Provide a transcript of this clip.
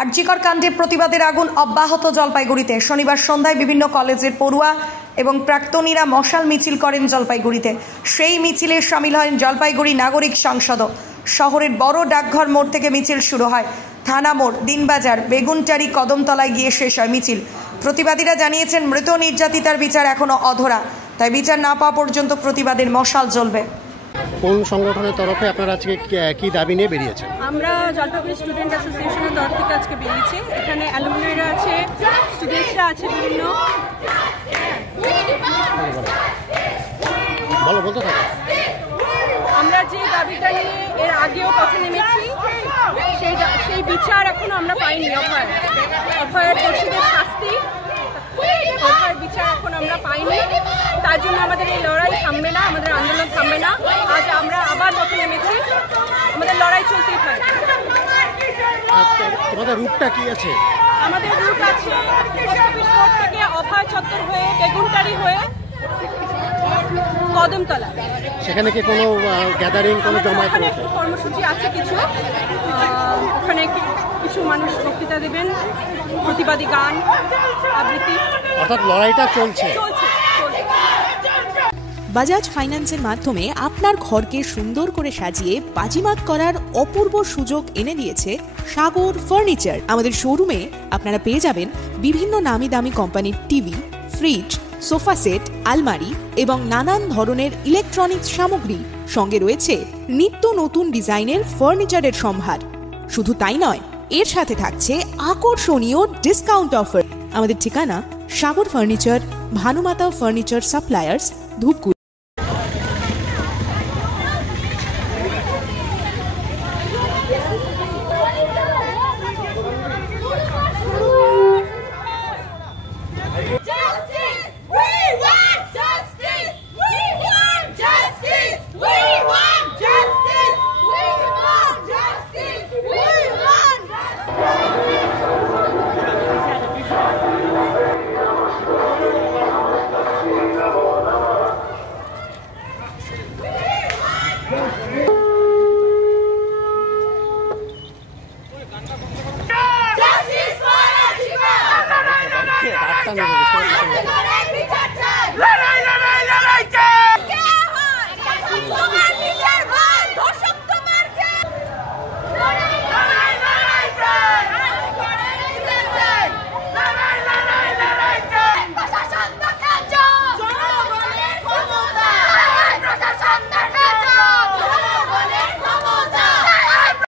আরজিকর কাণ্ডে প্রতিবাদের আগুন অব্যাহত জলপাইগুড়িতে। শনিবার সন্ধ্যায় বিভিন্ন কলেজের পড়ুয়া এবং প্রাক্তনীরা মশাল মিছিল করেন জলপাইগুড়িতে। সেই মিছিলে সামিল হয় জলপাইগুড়ি নাগরিক সংসদও। শহরের বড় ডাকঘর মোড় থেকে মিছিল শুরু হয়। থানা মোড়, দিনবাজার, বেগুনটারি, কদমতলায় গিয়ে শেষ হয় মিছিল। প্রতিবাদীরা জানিয়েছেন, মৃত নির্যাতিতার বিচার এখনো অধরা, তাই বিচার না পাওয়া পর্যন্ত প্রতিবাদের মশাল জ্বলবে। কোন সংগঠনের তরফে আপনারা আজকে কি দাবি নিয়ে বেরিয়েছেন? আমরা জলপাইগুড়ি স্টুডেন্ট অ্যাসোসিয়েশনের তরফ থেকে আজকে বেরিয়েছি। এখানে অ্যালুমিনাইরা আছে, স্টুডেন্টসরা আছে বিভিন্ন। বলতে থাকো। আমরা যে দাবিটা নিয়ে এর আগেও কথা নেমেছি, সেই বিচার এখনো আমরা পাইনি। অভয়ের দোষীদের শাস্তি, অভয়ের বিচার এখন আমরা পাইনি। তার জন্য আমাদের এই লড়াই থামবে না, আমাদের আন্দোলন থামবে না। আজ আমরা আবার পথে নেমেছি, আমাদের লড়াই চলতেই থাকবে। তোমাদের রুটটা কি আছে? আমাদের রুট আছে থেকে অভয় চত্বর হয়ে বেগুনটারি হয়ে কদমতলা। সেখানে কি কোনো গ্যাদারিং, কোনো জমায়েত কর্মসূচি আছে কিছু? ওখানে কিছু মানুষ বক্তৃতা দেবেন, প্রতিবাদী গান, আবৃত্তি, অর্থাৎ লড়াইটা চলছে। বাজাজ ফাইন্যান্সের মাধ্যমে আপনার ঘরকে সুন্দর করে সাজিয়ে বাজিমাত করার অপূর্ব সুযোগ এনে দিয়েছে সাগর ফার্নিচার। আমাদের শোরুমে আপনারা পেয়ে যাবেন বিভিন্ন নামি দামি কোম্পানির টিভি, ফ্রিজ, সোফা সেট, আলমারি এবং নানান ধরনের ইলেকট্রনিক্স সামগ্রী। সঙ্গে রয়েছে নিত্য নতুন ডিজাইনের ফার্নিচারের সম্ভার। শুধু তাই নয়, এর সাথে থাকছে আকর্ষণীয় ডিসকাউন্ট অফার। আমাদের ঠিকানা সাগর furniture, Bhanumata furniture suppliers, Dhupguri.